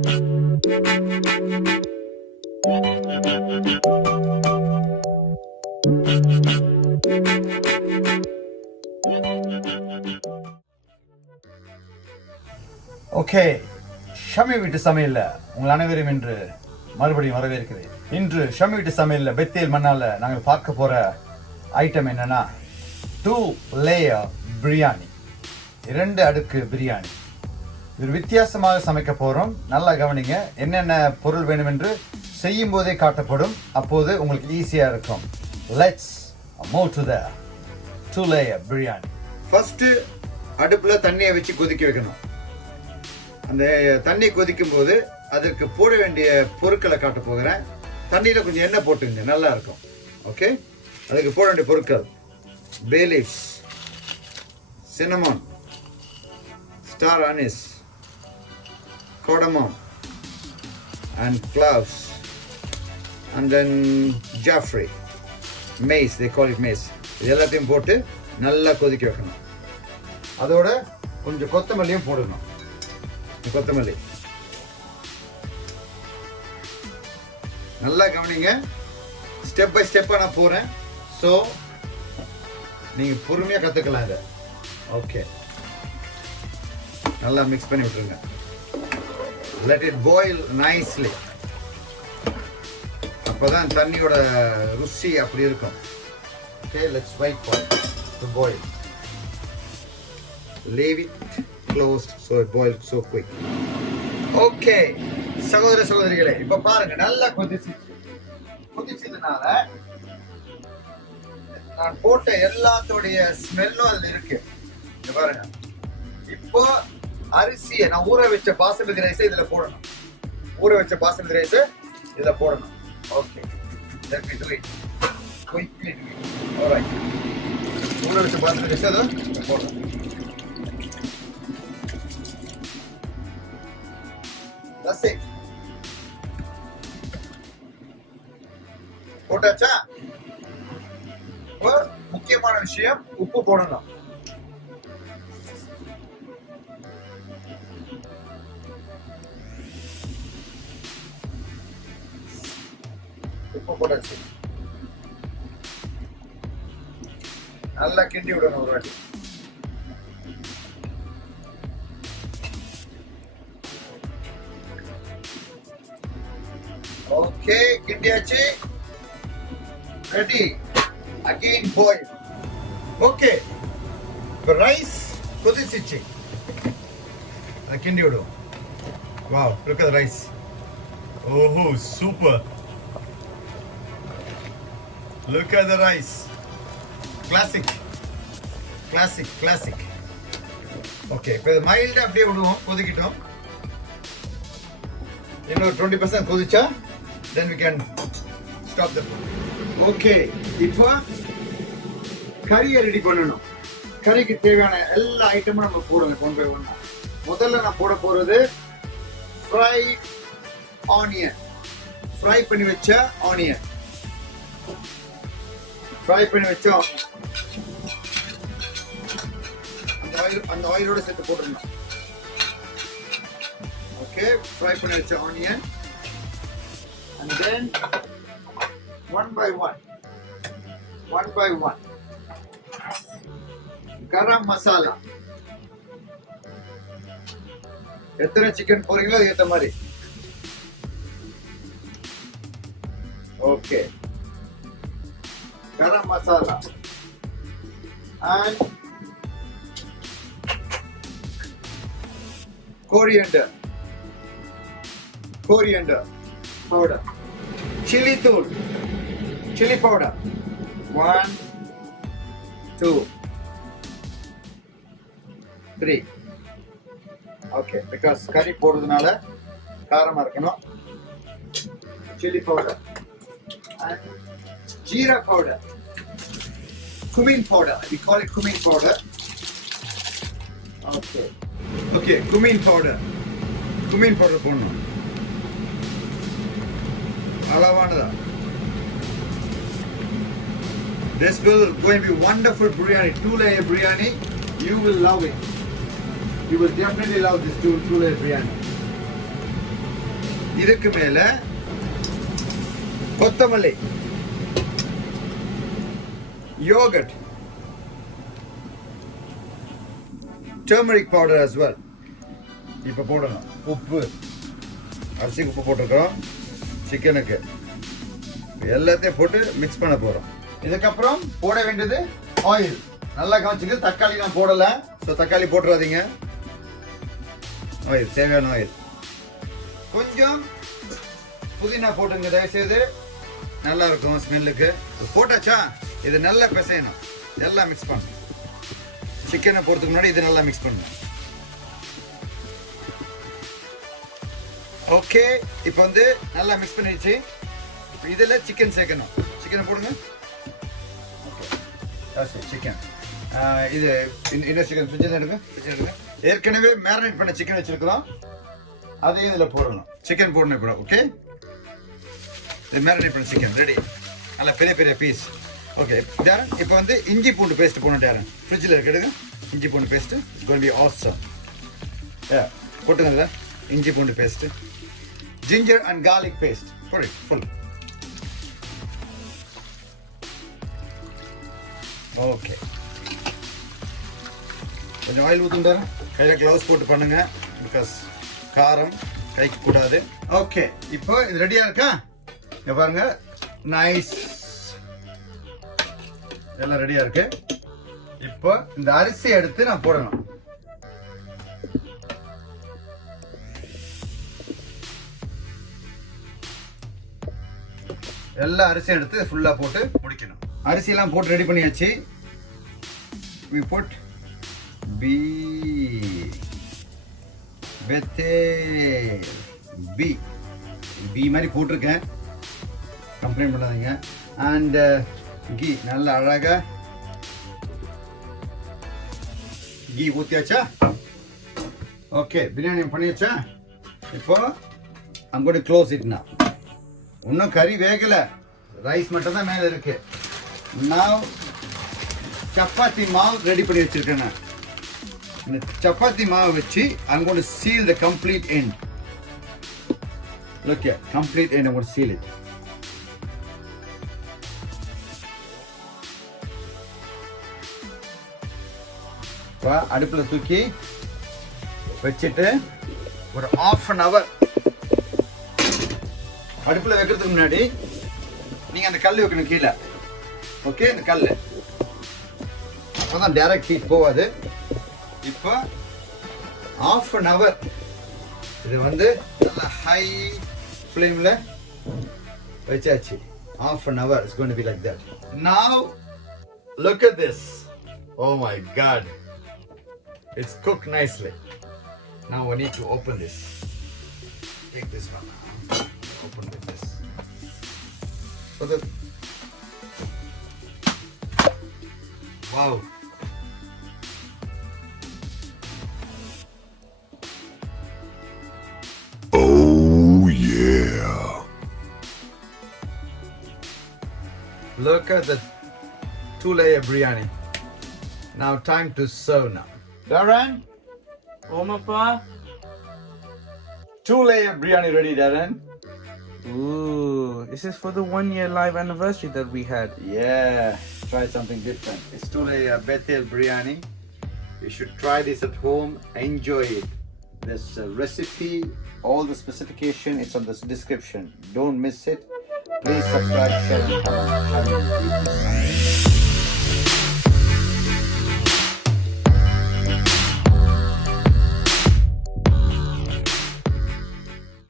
Okay, Shammi வீட்டு சமையல்ல உங்கள் அனைவரும் இன்று மறுபடியும் வரவேற்கிறேன். இன்று ஷம்மி வீட்டு சமையல்ல பெத்தேல் மண்ணால நாங்கள் பார்க்க போற ஐட்டம் என்னன்னா 2 layer பிரியாணி, 2 அடுக்கு பிரியாணி. இது வித்தியாசமாக சமைக்க போறோம். நல்லா கவனிங்க. என்னென்ன பொருள் வேணும் என்று செய்யும் போதே காட்டப்படும். அப்போது உங்களுக்கு ஈஸியா இருக்கும். Let's move to the 2 layer biryani. First அடுப்புல தண்ணியை வச்சு கொதிக்க வைக்கணும். அந்த தண்ணி கொதிக்கும் போது அதற்கு போட வேண்டிய பொருட்களை காட்ட போகிறேன். தண்ணியில் கொஞ்சம் எண்ணெய் போட்டுங்க, நல்லா இருக்கும். ஓகே, அதுக்கு போட வேண்டிய பொருட்கள்: bay leaves, cinnamon, star anise, cardamom and cloves, and then Jaffrey, Mace, they call it Mace. இது எல்லாத்தையும் போட்டு நல்லா கொதிக்க வைக்கணும். அதோட கொஞ்சம் கொத்தமல்லியும் போடணும். கொத்தமல்லி நல்லா கவனிங்க. ஸ்டெப் பை ஸ்டெப்பா நான் போறேன். ஸோ நீங்க பொறுமையா கத்துக்கலாம் இதை. ஓகே, நல்லா மிக்ஸ் பண்ணி விட்டுருங்க. Let it boil nicely. அப்பதான் தண்ணியோட ருசி அப்படி இருக்கும். Okay, let's wait for to boil. Leave it closed so it boils so quick. Okay, சகோதர சகோதரிகளே, இப்ப பாருங்க, நல்லா கொதிச்சதுனால நான் போட்ட எல்லாத்தோடைய ஸ்மெல்லும் அதுல இருக்கு. இங்க பாருங்க. இப்போ அரிசியை நான் ஊற வச்ச பாஸ்மதி ரைஸ் இதுல போடணும். ஊற வச்ச பாஸ்மதி ரைஸ் இதுல போடணும். Okay, let me do it quickly. Alright, ஊற வச்ச பாஸ்மதி ரைஸ் அதுல போடணும். That's it. போட்டாச்சா? முக்கியமான விஷயம், உப்பு போடணும். உப்பு போட்டாச்சு. நல்லா கிண்டி விடணும் ஒரு வாட்டி. ஓகே, கிண்டியாச்சு. ரெடி. Again boil. ஓகே, இப்போ ரைஸ் கொதிச்சிச்சு. அதை கிண்டி விடுவோம். Wow, look at the rice. ஓஹோ, super. Look at the rice. Classic. Classic, classic. Okay, இப்போ இது மைல்டா அப்படியே விடுவோம், கொதிக்கிட்டோம். இன்னொரு 20% கொதிச்சா then we can stop the food. Okay, இப்போ கறியை ரெடி பண்ணணும். கறிக்கு தேவையான எல்லா ஐட்டமும் நம்ம போடணும் ஒன் பை ஒன்னா. முதல்ல நான் போட போறது ஃப்ரைட் ஆனியன். ஃப்ரை பண்ணி வச்ச ஆனியன். ஃப்ரை பண்ணி வச்ச அந்த ஆயிலோட சேர்த்து போட்டுடணும். ஓகே, ஃப்ரை பண்ணி வச்ச onion. And then one by one, Garam Masala. எத்தனை சிக்கன் போறீங்களோ அது ஏத்த மாதிரி. Okay, Garam Masala and Coriander Powder, Chilli Powder, 1, 2, 3. Okay, because curry போடுறதுனால காரமா இருக்கணும். Chilli powder and Jeera powder, Cumin powder. We call it Cumin powder. Okay, Cumin powder போடணும். அளவானதா. This will going to be wonderful biryani, 2 layer biryani. You will love it. You will definitely love this 2 layer biryani. இதுக்கு மேல கொத்தமல்லி, yogurt, turmeric powder as well. இப்போ போடணும். உப்பு, அரிசிக்கு உப்பு போட்டுருக்கோம், சிக்கனுக்கு எல்லாத்தையும் போட்டு மிக்ஸ் பண்ண போறோம். இதுக்கப்புறம் போட வேண்டியது ஆயில். நல்லா கவனிச்சுங்க, தக்காளி நான் போடல, ஸோ தக்காளி போட்டுறாதீங்க. ஆயில், தேவையான ஆயில். கொஞ்சம் புதினா போட்டுங்க தயவுசெய்து, நல்லா இருக்கும் ஸ்மெல்லுக்கு. போட்டாச்சா, இது நல்லா பிசையணும், எல்லாம் மிக்ஸ் பண்ணணும். சிக்கனை போடுறதுக்கு முன்னாடி இது நல்லா மிக்ஸ் பண்ணணும். ஓகே, இப்போ வந்து நல்லா மிக்ஸ் பண்ணிடுச்சு. இப்போ இதில் சிக்கன் சேர்க்கணும். சிக்கனை போடுங்க. ஓகே, சிக்கன் இது இன்னும் சிக்கன் ஃப்ரிட்ஜில் எடுங்க. ஏற்கனவே மேரினேட் பண்ண சிக்கன் வச்சுருக்கிறோம், அதையும் இதில் போடணும். சிக்கன் போடணும் இப்போ. ஓகே, இது மேரினேட் பண்ண சிக்கன் ரெடி, நல்லா பெரிய பெரிய பீஸ். ஓகே டேரன், இப்போ வந்து இஞ்சி பூண்டு பேஸ்ட் போடணும். டேரன் ஃப்ரிட்ஜில் எடுங்க. இஞ்சி பூண்டு paste it's going to be awesome. போட்டுங்க இஞ்சி பூண்டு paste. Ginger and garlic paste போடு ஃபுல். ஓகே, கொஞ்சம் ஆயில் ஊற்றுண்டாரு. கையில் க்ளவுஸ் போட்டு பண்ணுங்க, பிகாஸ் காரம் கைக்கு கூடாது. ஓகே, இப்போ இது ரெடியாக இருக்கா? இங்கே பாருங்க, நைஸ், எல்லாம் ரெடியாக இருக்கு. இப்போ இந்த அரிசி எடுத்து நான் போடணும். எல்லா அரிசியும் எடுத்து ஃபுல்லாக போட்டு முடிக்கணும். அரிசியெல்லாம் போட்டு ரெடி பண்ணியாச்சு. we put பி மாதிரி போட்டிருக்கேன், கம்ப்ளைண்ட் பண்ணாதீங்க. அண்ட் கீ, நல்ல அழகா கீ ஊற்றியாச்சா? ஓகே, பிரியாணி பண்ணியாச்சா? இப்போ I'm going to close it now. இன்னும் கறி வேகல, ரைஸ் மட்டும் தான் மேலே இருக்கு. Now சப்பாத்தி மாவு ரெடி பண்ணி வச்சிருக்கேன். இந்த சப்பாத்தி மாவு வச்சு I'm going to seal the complete end. Look here, complete end. I'm going to seal it. அடுப்புல தூக்கி வச்சுட்டு ஒரு half an hour அடுப்புல வைக்கிறதுக்கு முன்னாடி நீங்க அந்த கல் வைக்கணும் கீழே. ஓகே, இந்த கல் அப்பதான் டைரக்ட் ஹீட் போகாது. இப்போ half an hour இது வந்து நல்ல ஹை ஃப்ளேம்ல வச்சாச்சு. half an hour it's going to be like that. Now look at this. Oh my god, it's cooked nicely. Now we need to open this. Take this one. Open with this. Wow. Oh yeah. Look at the 2-layer biryani. Now time to serve now. Darren? Omapa. 2-layer biryani ready, Darren. Ooh, this is for the 1-year live anniversary that we had. Yeah, try something different. It's 2-layer Bethel biryani. You should try this at home. Enjoy it. This recipe, all the specification, it's on the description. Don't miss it. Please subscribe, share, and comment.